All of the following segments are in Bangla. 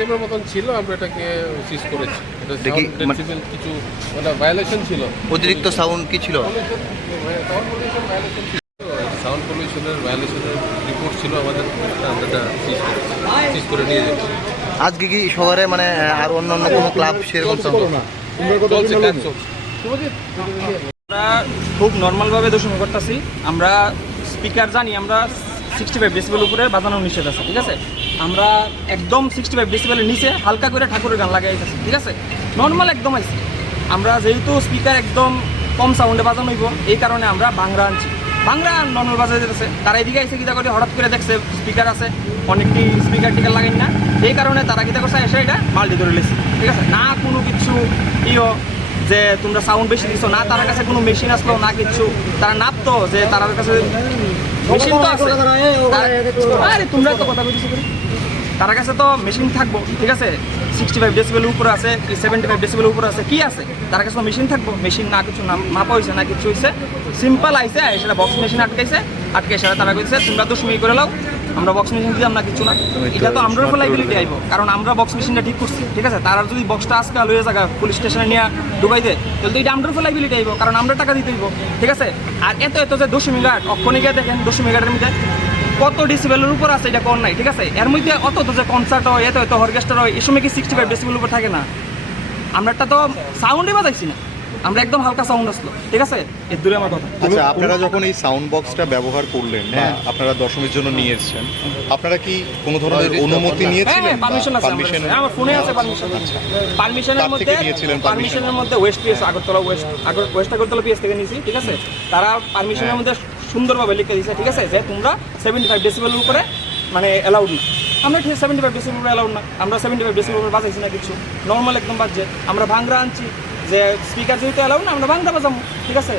টাইপের মতন ছিল আমরা এটাকে সিজ করেছি। এটা দেখি, sound মানে- decibel কিছু মানে ভায়োলেশন ছিল। অতিরিক্ত সাউন্ড কি ছিল? সাউন্ড পলিউশনের ভায়োলেশনের রিপোর্ট ছিল আমাদের সিজ করেছি সিজ করে নিয়ে যাচ্ছি। আজকে কি শহরে মানে আহ, আর অন্য অন্য কোনো ক্লাব সেরকম sound? চলছে কাজ চলছে। আমরা খুব নর্মালভাবে দর্শন করতেছি। আমরা স্পিকার জানি আমরা সিক্সটি ফাইভ ডেসিবেল উপরে বাজানো নিষেধ আছে, ঠিক আছে? আমরা একদম সিক্সটি ফাইভ ডেসিবেলের নিচে হালকা করে ঠাকুরের গান লাগাইতেছি ঠিক আছে? নর্মাল একদম আইছি আমরা যেহেতু স্পিকার একদম কম সাউন্ডে বাজানো হইব, এই কারণে আমরা বাংলা আনছি। বাংলা নর্মাল বাজাই যেতেছে তারা এদিকে এসে কিতা করে হঠাৎ করে দেখছে স্পিকার আছে, অনেকটি স্পিকার টিকার লাগাই না। এই কারণে তারা কিতা করছে, এসে এটা মাল্টি ধরে লেছে, ঠিক আছে? না কোনো কিছু ইও যে তোমরা সাউন্ড বেশি দিছো, না তার কাছে কোনো মেশিন আসলো, না কিছু। তারা নাপতো যে তার কাছে মেশিন তো আছে। তার- আরে তোমরা তো কথা বলতেছো তার কাছে তো মেশিন থাকব ঠিক আছে? সিক্সটি ফাইভ ডেসিবেল উপরে আছে কি সেভেন্টি ফাইভ ডেসিবেল উপরে আছে কি আছে? তার কাছে তো মেশিন থাকব। মেশিন না কিছু না মাপা হয়েছে না কিছু হয়েছে। সিম্পল আইসে সেটা বক্স মেশিন আটকাইছে। আটকে সেটা তারা কইছে তোমরা তো সময় করে লাও আমরা বক্স মেশিন দিলাম না কিছু না। এটা তো আমরা লাইবিলিটি আইব কারণ আমরা বক্স মেশিনটা ঠিক করছি ঠিক আছে? তারা যদি বক্সটা আজকে লয়ে জায়গা পুলিশ স্টেশনে নিয়ে ডুবাই দেয় তাহলে তো এটা আমরা লাইবিলিটি আইব কারণ আমরা টাকা দিতে হইব ঠিক আছে? আর এত এত যে দশমী ঘাট অক্ষণে গিয়ে দেখেন দশমী ঘাটের মধ্যে কত ডিসিবেলের উপর আছে এটা কোন নাই ঠিক আছে? এর মধ্যে অত তো যে কনসার্ট হয় এত এত অর্কেস্ট্রা হয় এই সময় কি সিক্সটি ফাইভ ডেসিবেল উপর থাকে না? আমরাটা তো সাউন্ডই বাজাইছি না। আমরা একদম হালকা সাউন্ড আসলো ঠিক আছে? এর দূরে আমার কথা। আচ্ছা আপনারা যখন এই সাউন্ড বক্সটা ব্যবহার করলেন বা হ্যাঁ। আপনারা দশমীর জন্য নিয়ে এসেছেন আপনারা কি কোনো ধরনের অনুমতি হ্যাঁ নিয়েছিলেন? হ্যাঁ পারমিশন আছে পারমিশন আমার- ফোনে আছে পারমিশন পারমিশনের মধ্যে নিয়েছিলেন পারমিশনের মধ্যে west PS Agartala west Agar west Agartala PS থেকে নিয়েছি ঠিক আছে? তারা পারমিশনের মধ্যে সুন্দরভাবে লিখে দিয়েছে ঠিক আছে? যে তোমরা সেভেন্টি ফাইভ ডেসিবেল উপরে মানে অ্যালাউড আমরা ঠিক সেভেন্টি ফাইভ ডেসিবেল উপরে অ্যালাউড না। আমরা সেভেন্টি ফাইভ ডেসিবেল উপরে বাজাইছি না কিছু। নর্মাল একদম বাজছে। আমরা ভাঙরা আনছি। যে স্পিকার যেহেতু অ্যালাউড না আমরা ভাঙরা বাজাবো ঠিক আছে?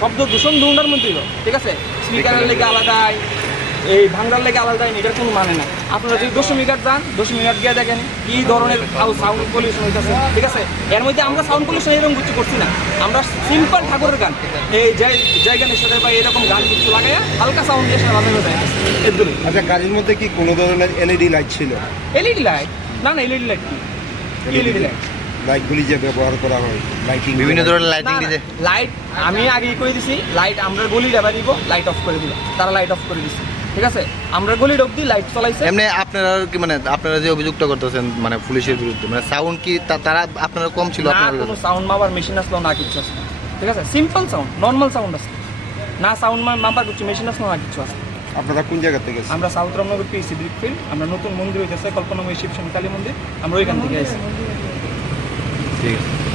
শব্দ দূষণ দুটার মধ্যেই তো, ঠিক আছে? স্পিকারের লেগে আলাদাই এই ভাঙ্গার লেগে আলাদা এটার কোনো মানে না আপনারা যদি দশমী ঘাট যান দশমী ঘাট গিয়ে দেখেন কি ধরনের সাউন্ড পলিউশন হইতেছে ঠিক আছে? এর মধ্যে আমরা সাউন্ড পলিউশন এরকম কিছু করছি না। আমরা সিম্পল ঠাকুরের গান এই যে যে গানের সাথে বা এরকম গান কিছু লাগাইয়া হালকা সাউন্ড দিয়ে সেটা বাজানো যায় এর আচ্ছা গাড়ির মধ্যে কি কোনো ধরনের এলইডি লাইট ছিল? এলইডি লাইট না না এলইডি লাইট কি এলইডি লাইট লাইটগুলি যে ব্যবহার করা হয় লাইটিং বিভিন্ন ধরনের লাইটিং দিতে লাইট আমি আগে করে দিছি লাইট আমরা গলি ডাবা দিব লাইট অফ করে দিল তারা লাইট অফ করে দিছে। ঠিক আছে? আমরা গলি অব্দি লাইট চলাইছে। এমনি আপনারা কি মানে আপনারা যে অভিযুক্ত করতেছেন মানে পুলিশের বিরুদ্ধে মানে সাউন্ড কি তা- তারা আপনারা কম ছিল না আপনাদের কোনো সাউন্ড মাপার মেশিন আসলো না কিছু আসলো। ঠিক আছে? সিম্পল সাউন্ড নর্মাল সাউন্ড আসলো। না সাউন্ড মাপার কিছু মেশিন আসলো না কিছু আসলো। আপনারা কোন জায়গা থেকে আমরা সাউথ রামনগর পিএসি ব্রিকফিল্ড আমরা নতুন মন্দির হইতেছে কল্পনাময় শিব শনি কালী মন্দির আমরা ওইখান থেকে আসি ঠিক আছে